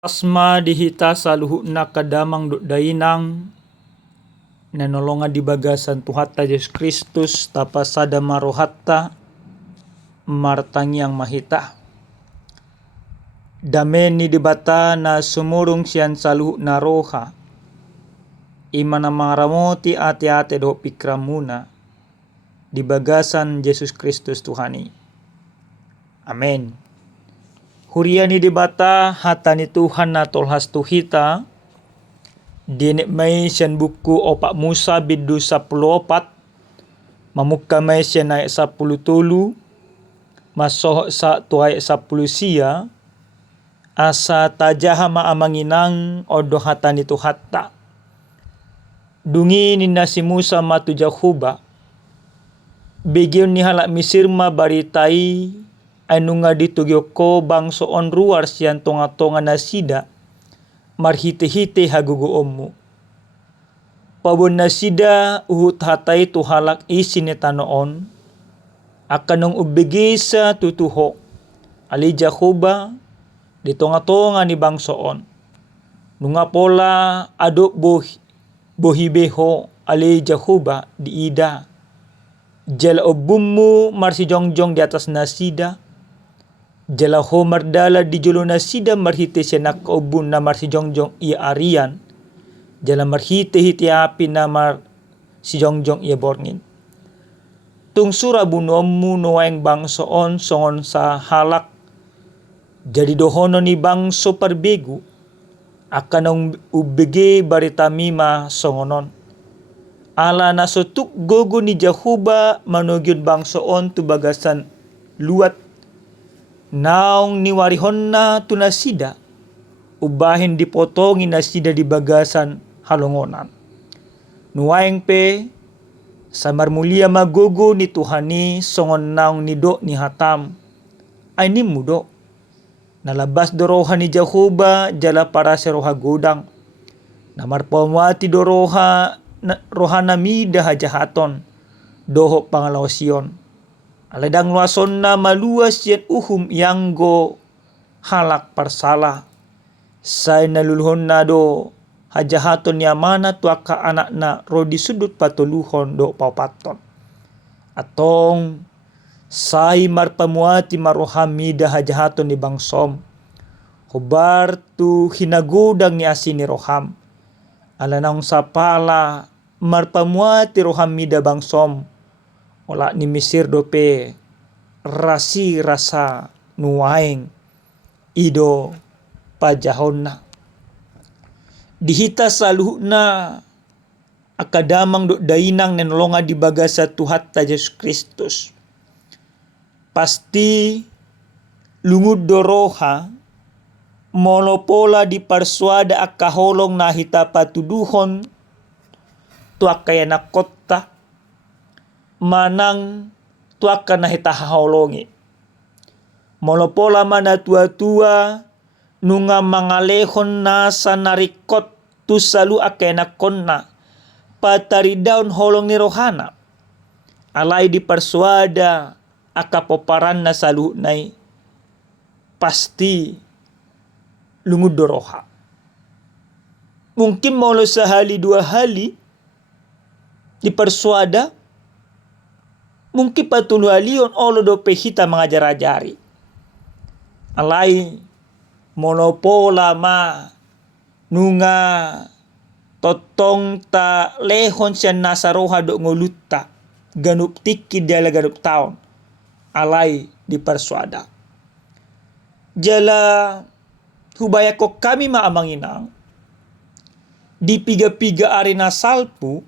Asma dihita saluhuna kadamang dainang nanolonga di bagasan Tuhatta Yesus Kristus tapasada marohatta martangiang mahita. Dameni dibata na sumurung siyan saluh na roha imana maramoti ate-ate do pikramuna di bagasan Yesus Kristus Tuhani. Amen. Huriani dibata hatani Tuhan na tolhas tuhita dinik may siyan buku opak Musa bidu 14 mamukka may siyan ayat 10 masoh sa tu ayat 10 sia asa tajaha maamanginang odo hatani tuhatta dungi ninna si Musa matu Jahuba begion ni halak Misir ma baritai anunga ditugyoko bangso on ruar siyan tonga-tonga nasida marhite-hite hagugu ommu. Pabon nasida uhut hatai tu halak isine tanoon akanong ubigisa tutuho ali Jahuba di tonga-tonga ni bangsoon. Nunga pola aduk bohibeho ali Jahuba di ida. Jala obummu marsi jongjong di atas nasida. Jala ho mardala di jolo nasida marhite senak obun na marsi jongjong ia arian. Jala marhite hiti api na si jongjong ia borngin. Tung sura bunommu nuwaeng bangsoon songon sa halak. Jadi dohono ni bangso parbegu. Akanong ubege baritamima songonon. Ala nasotuk gogo ni Jahuba manugyod bangsoon tu bagasan luat. Naong niwarihon na tu nasida. Ubahin dipotongin nasida di bagasan halongonan. Nuwaeng pe samar mulia magogo ni Tuhani songon naong nido ni hatam. Ay ni mudo. Nalabas doroha ni Jahuba jala para seroha godang. Namar pamwati doroha rohana mida hajahaton. Doho pangalawasion. Aladang luason na maluas yan uhum yanggo halak parsalah. Say naluluhon na do hajahaton ni amana tuaka anak na rodi sudut patuluhon do paupaton. Atong say marpamuati marohamida hajahaton ni bangsom. Hubar tu hinagudang ni asin ni roham. Alanang sapala marpamuati rohamida bangsom. Ola ni Mesir dope rasa nuwaeng ido pajahonna. Dihita saluhna akadamang do dainang nenolonga di bagasa Tuhatta Yesus Kristus. Pasti lungud doroha molopola di parsuada akaholong na hita patuduhon tu akayana kotta manang tuaka na hitahaholongi. Molopola mana tua-tua nunga mangalehon na sa narikot tu salu akena konna patari daun holong ni rohana. Alay di persuada akapoparan na salu nai pasti lungud doroha. Mungkin maulo sehali dua hali di persuada mungkin patulu alion olo do pehita mengajar-ajari. Alai monopola ma nunga totong ta lehon siyan nasaroha do ngolutta ganup tiki diala ganup taon. Alai di persuada. Jala hubaya ko kami maamanginang di piga-piga arena salpu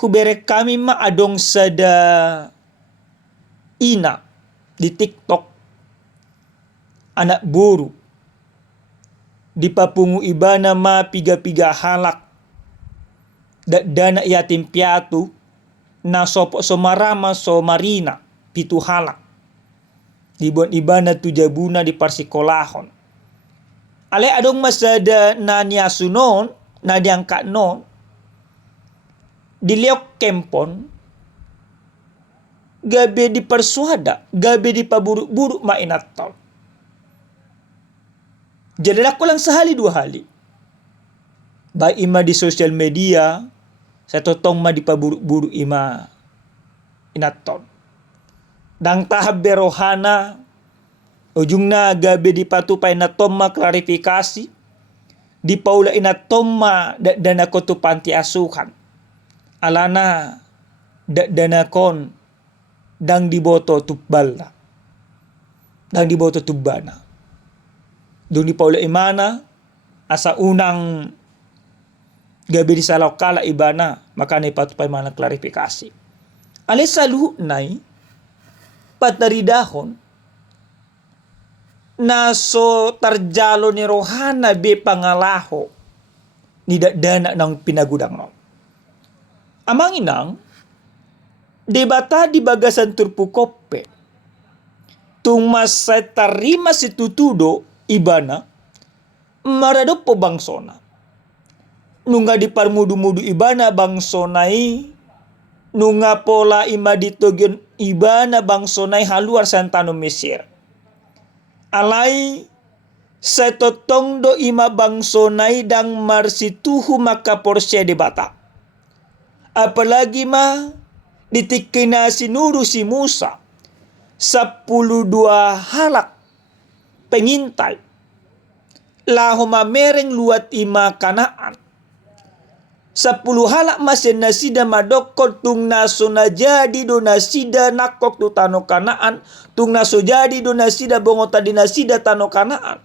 hubere kami maadong sada ina di TikTok anak buru di papungu ibana ma piga-piga halak dana yatim piatu na sopo somarama so marina pitu halak di bon ibana tujabuna di parsikolahon. Ale adong masada na niasunon na diangkat non diliok kempon gabe di persuada gabe di paburuk-buruk mainatol Jadi aku lang sehali dua hali. Ba ima di sosial media, sa totong ma di paburu-buru ima inaton. Dang tahap berohana, ujung na gabi di patupay na tomma klarifikasi, di paula ina tomma dana ko tu panti asuhan. Alana dana kon dang diboto tubal na. Dang diboto tubana. Dung di paula imana, asa unang gabi di salaw kala ibana, maka na ipatupay mana klarifikasi. Alis sa luho na'y pataridahon na so tarjalo ni rohana be pangalaho ni dana ng pinagudang no. Amang inang, debata di bagasan turpukope, tung mas tarima si tutudo ibana, marado po bangsona. Nunga di parmudu-mudu ibana bangsonai, nunga pola ima ditogyon ibana bangsonai haluar santano Mesir. Alay sa totong do ima bangsonai dang marsituhu maka porsya debata. Apalagi ma ditikin na sinuro si Musa 12 halak pengintay. Laho mamereng luat ima Kanaan. 10 halak masin nasida madokot tung naso na jadi do nasida nakok tu tano Kanaan. Tung naso jadi do nasida bongota di nasida tano Kanaan.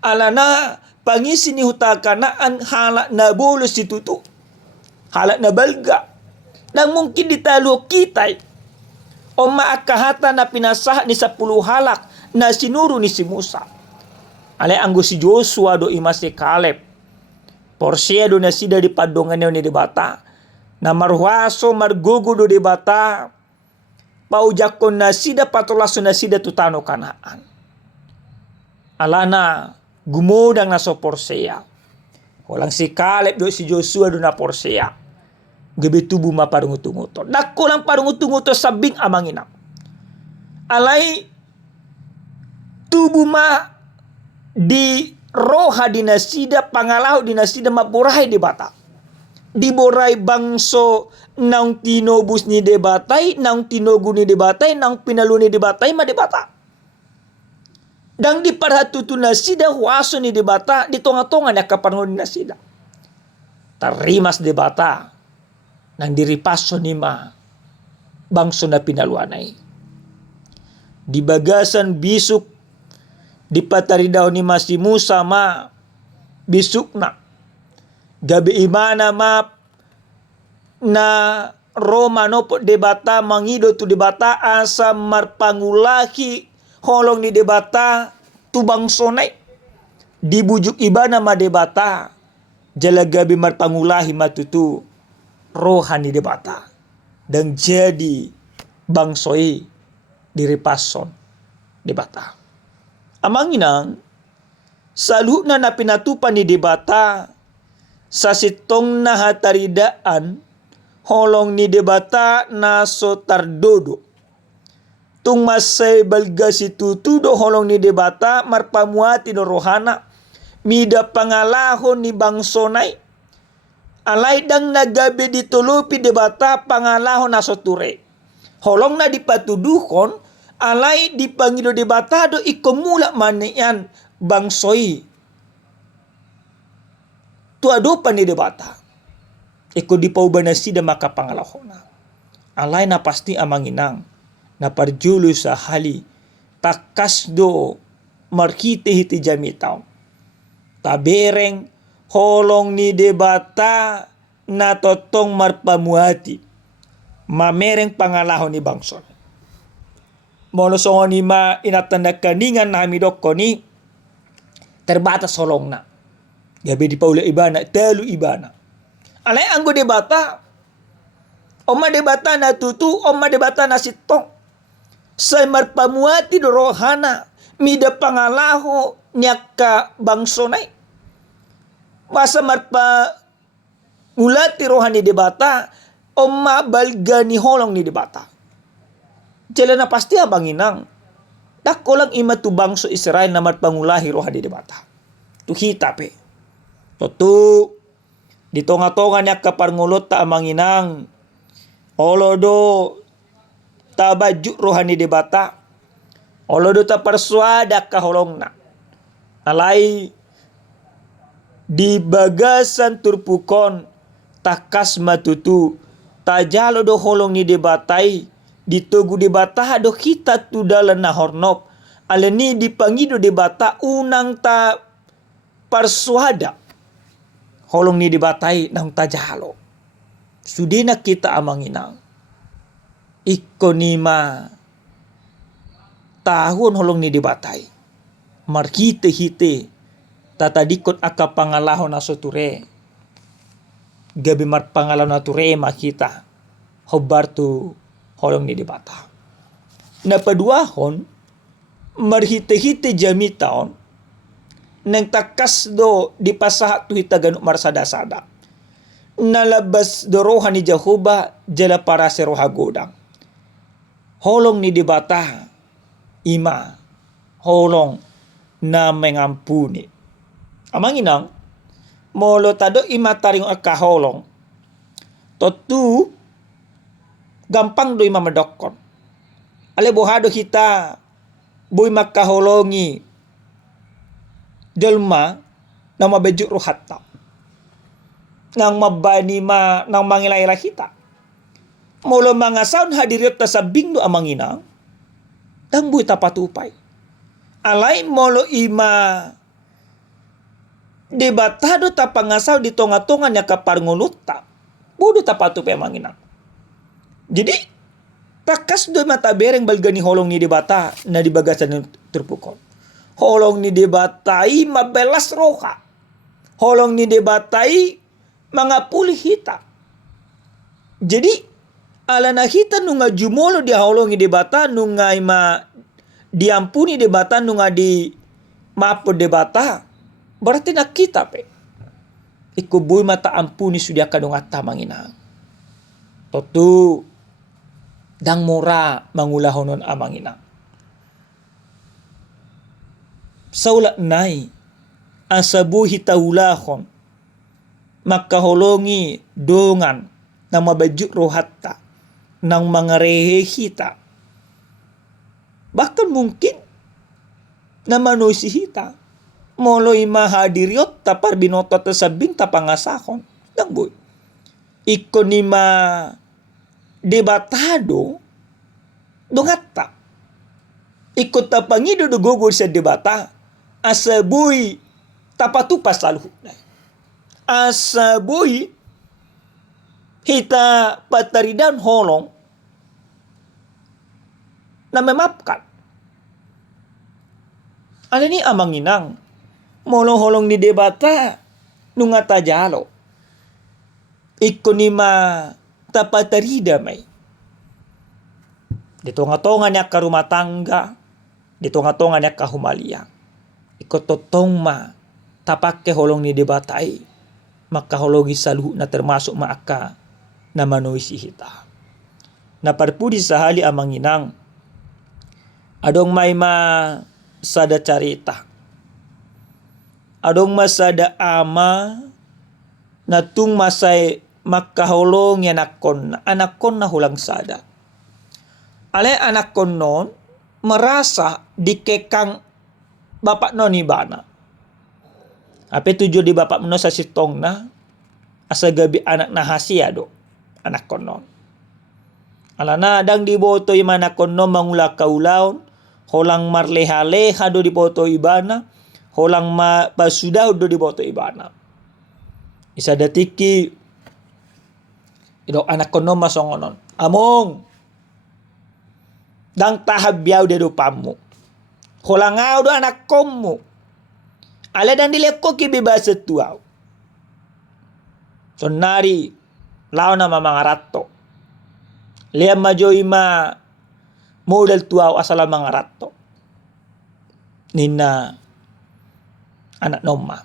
Alana pangisi ni huta Kanaan halak na bolos situtu. Halak na balga. Nang mungkin ditalo kitay. O maakahata na pinasah ni 10 halak na sinuro ni si Musa. Alay anggo si Joshua do ima si Caleb. Porsia do nasida di padongan ni debata. Na marhuaso margugo do debata. Paujakon nasida patulaso nasida tutano Kanaan. Alana gumudang na so Porsia. Walang si Caleb do si Joshua do na Porsia. Gabi tubuh ma parungutunguto. Dako lang parungutunguto sabing amang ina. Alay tubuh ma di roha dinasida pangalaho dinasida maborahay debata. Diboray bangso nang tinobus ni debatay, nang tinogo ni debatay, nang pinalo ni debatay madebata. Dang di parhatutu nasida huaso ni debata di tonga-tonga na kapanahon ni nasida. Tarimas debata nang diripaso ni ma bangso na pinaluanay. Di bagasan bisuk di patari daw ni ma si Musa ma bisuk na. Gabi imana ma na Roma no po debata mangido tu debata asa marpangulahi holong ni debata tu bangsonay. Dibujuk ibana ma debata jala gabi marpangulahi matutu rohani debata dan jadi bangsoi diripason debata. Amang inang salu na napinatupan ni debata sa sitong nahataridaan holong ni debata na so tardodo. Tung masay balga si tutudo holong ni debata marpamuati no rohana mida pangalahon ni bangsonay. Alay dang nagabi ditulupi debata pangalahon na soture. Holong na dipatuduhon, alay dipangido debata do ikumula manian bangsoy. Tuado pa ni debata. Iko di pauban na sida makapangalahon na. Alay na pasti amang inang na parjulo sa hali takas do markite-hiti jamitaw. Tabereng holong ni debata na totong marpamuati. Mamereng pangalahon ni bangson. Monosongon ni ma inatanda kaningan na hamidoko ni terbatas holong na. Gabi di paula ibana, telu ibana. Alay anggo debata. Oma debata na tutu, oma debata na sitong. Say marpamuati do rohana. Mida pangalaho niyak ka bangsonay. Masa marpa ngulati rohani debata o mabalga ni holong ni debata. Jala na pasti abang inang. Dako lang ima tu bangso Israel na marpangulahi rohani debata. tu hita pe. Totu di tonga-tonga niya kaparngulot ta amanginang olodo ta baju rohani debata olodo ta persuada kaholongna alai di bagasan turpukon takas matutu tajalo do holong ni debatai ditugu debata do kita tu dalan na hornop aleni dipangido debata unang ta persuada holong ni debatai nang tajalo sudena kita amanginang ikonima tahun holong ni debatai markite hite tatadikot aka pangalahon na soture gabi mar pangalahon na ture makita hobar tu holong ni debata na paduahon marhite-hite jami taon nang takas do di pasaha tu hitaganuk marsada-sada nalabas do rohani Jehovah jala para seroha godang holong ni debata ima holong na mengampuni amanginang molo tado ima taring akaholong totu gampang do ima medokon ale bohado kita boy makaholongi jelma na mabejuk rohatta nang mabani ma nang mangilayla kita molo mangasaun hadiriot ta sabing do amanginang tang boy tapatupay alai molo ima debatado ta pangasaw di tonga-tonga niya kaparngunutta bodo tapatupay amanginang jadi takas do matabereng balgani holong ni debata na dibagasan ng terpukon holong ni debatai mabelas roha holong ni debatai mga pulih hita jadi ala nakita nunga jumolo di holong ni debata nunga ima diampuni debata nunga di mapo debata berarti nakita pe ikubuy mata ampuni sudia kadong atta manginang totu dang mura mangulahonon amanginang saulat nai asabuhi taulahon makaholongi dongan na mabajuk rohatta nang mga rehehita bahkan mungkin na manusi hita moloy mahadiriot tapar binoto tasabing tapangasakon dang boy ikonima debatado dongatta ikot tapangido do gogol sa debata asabuy tapatupas lalu asabuy hita pataridan holong na memapkan ano ni amanginang molo holong ni debata nunga tajalo ikonima tapatarida may dito nga niya karumah tangga dito nga niya kahumalia ikototong ma tapak ke holong ni debatai makahologi saluh na termasuk maaka na manoy si hita na parpudi sa hali amanginang adong may sada carita adong masada ama na tung masay makaholong yan anakon na hulang sada ale anakon non merasa dikekang bapak non ibana ape tujuh di bapak no sa sitong na asa gabi anak na hasiado anak konon alana dang diboto yung anak konon mangula kaulaon holang marleha-leha do diboto ibana holang pasudaw do diboto ibana isa datiki ido anak konon masongonon among dang tahabyaw de do pamu holang do anak komu ale dan dileko ki bebasa tuaw so nari lao na mamangarato liam majo ima model tuaw asala mangarato nina anak noma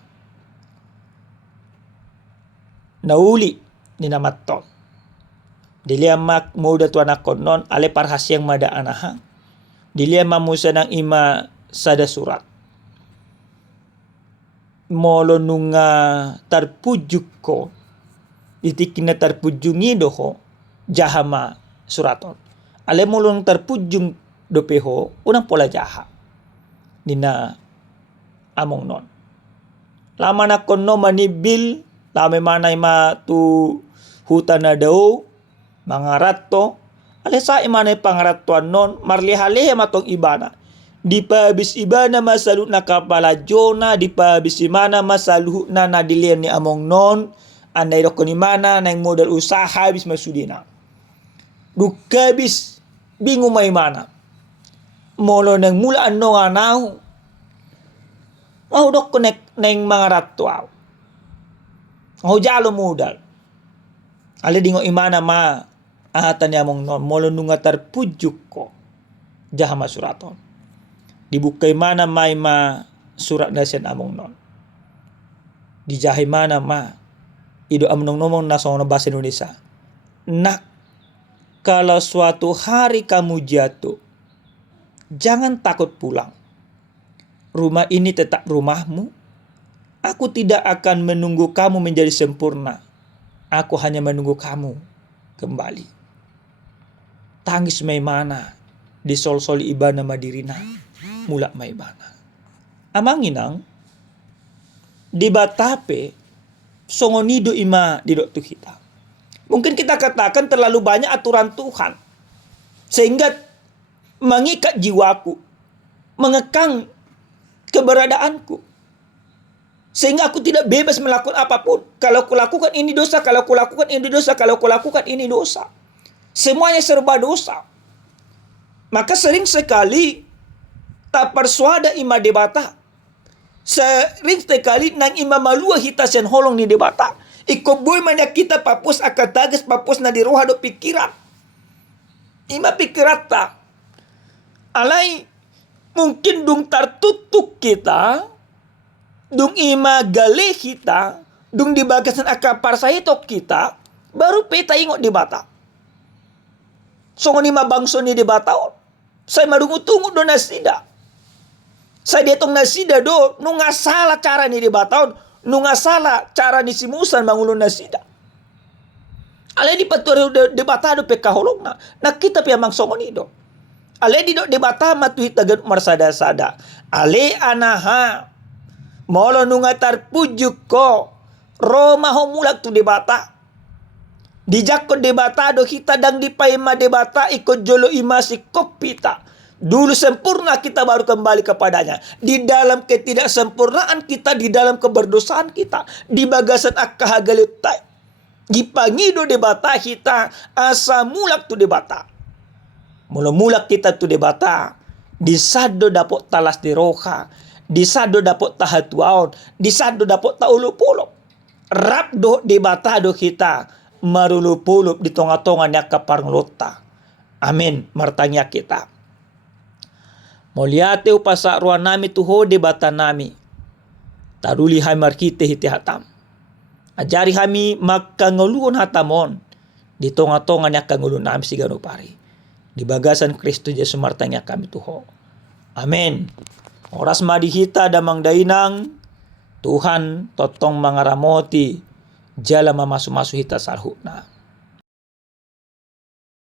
nauli nina matto diliam mak model tu anak konon ale parhasyang mada anaha diliam mamusa ng ima sada surat molo nunga tarpujuk ko itikin na tarpujungi doho jahama suraton. Ale molo nung tarpujung dopeho unang pola jaha nina among non. Lama na kono manibil lame manay ma tu hutan na daw mga rato. Ale sa imanay pangaratuan non marliha-liha matong ibana. Di pa habis ibana masalut na kapala Jona, di pa habis imana masaluh na nadilian ni among non, anay do ko ni mana na modal usaha habis masudina. Duka habis bingung may mana. Molo nang mula ano nga naw. Dok ko neng mga ratuaw. Jalo modal. Ale dingo imana ma ahatan ni among non molo nunga tarpujuk ko jahama suraton. Dibukay mana may ma surat na siyan among non. Dijahay mana ma ido among nomong nasa bahasa Indonesia. Nak, kalau suatu hari kamu jatuh, jangan takut pulang. Rumah ini tetap rumahmu. Aku tidak akan menunggu kamu menjadi sempurna. Aku hanya menunggu kamu kembali. Tangis may mana di sol-soli ibana madirina. Mula may bana. Amanginang di batape songonido ima di doktu kita. Mungkin kita katakan terlalu banyak aturan Tuhan sehingga mengikat jiwaku, mengekang keberadaanku, sehingga aku tidak bebas melakukan apapun. Kalau kulakukan ini dosa, kalau kulakukan ini dosa, kalau kulakukan ini dosa. Semuanya serba dosa. Maka sering sekali tak persuada ima debata. Sering sekali nang ima malua hita sen holong ni debata. Iko boy manya kita papus akan tagas papus na di roha do pikiran. Ima pikirata. Alay mungkin dung tartutuk kita. Dung ima gale kita. Dung di bagasan akapar sahitok kita. Baru peta ingok debata. Songon ima bangso ni debata. Saya madungu-tungu do nasida. Saya detong nasida do, nunga salah cara ni debataon, nunga salah cara ni si Musa mangulun nasida. Ale di patuh debata do peka holong na, kita pia mang songon ido. Ale di do debata matuhi tagan marsada-sada. Ale anaha, molo nunga tarpujuk ko, Roma homulak tu debata. Dijak ko debata do kita dang dipaima debata ikut jolo imasi kopita. Dulu sempurna kita baru kembali kepadanya. Di dalam ketidaksempurnaan kita, di dalam keberdosaan kita, di bagasan akahagalutai. Gipangido debata kita, asa mulak tu debata. Mula-mulak kita tu debata. Disado dapot talas di roha. Disado dapot tahatuaon. Disado dapot taulupulop. Rap do debata do kita. Marulupulup di tonga-tonga niya kaparnglota. Amin. Martanya kita. Moliate upasa ruan nami tuho debata nami. Taruli hai markite hiti hatam. Ajari kami makanguluon hatamon. Di tonga-tonga niya kangulun nami sigano pari. Di bagasan Kristus Yesus martanya kami tuho. Amin. Oras madihita damang dainang. Tuhan totong mangaramoti. Jala mamasu-masu hita sarhuna.